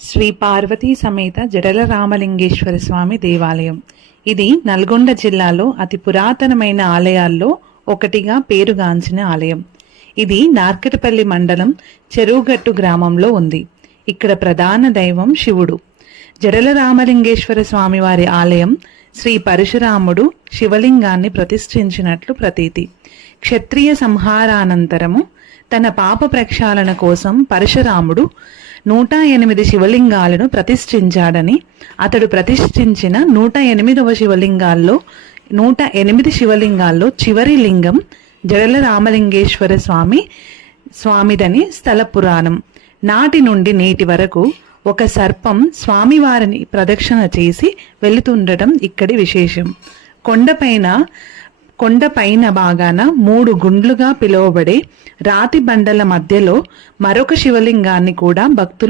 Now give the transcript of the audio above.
శ్రీ పార్వతీ సమేత జడల రామలింగేశ్వర స్వామి దేవాలయం. ఇది నల్గొండ జిల్లాలో అతి పురాతనమైన ఆలయాల్లో ఒకటిగా పేరుగాంచిన ఆలయం. ఇది నార్కటపల్లి మండలం చెరువుగట్టు గ్రామంలో ఉంది. ఇక్కడ ప్రధాన దైవం శివుడు. జడల రామలింగేశ్వర స్వామి వారి ఆలయం శ్రీ పరశురాముడు శివలింగాన్ని ప్రతిష్ఠించినట్లు ప్రతీతి. క్షత్రియ సంహారానంతరము తన పాప ప్రక్షాళన కోసం పరశురాముడు 108 శివలింగాలను ప్రతిష్ఠించాడని, అతడు ప్రతిష్ఠించిన 108వ శివలింగాల్లో 108 శివలింగాల్లో చివరి లింగం జడల రామలింగేశ్వర స్వామిదని స్థల పురాణం. నాటి నుండి నేటి వరకు ఒక సర్పం స్వామివారిని ప్రదక్షిణ చేసి వెళుతుండటం ఇక్కడి విశేషం. కొండపైన భాగాన 3 గుండ్లుగా పిలువబడే రాతి బండల మధ్యలో మరొక శివలింగాన్ని కూడా భక్తులు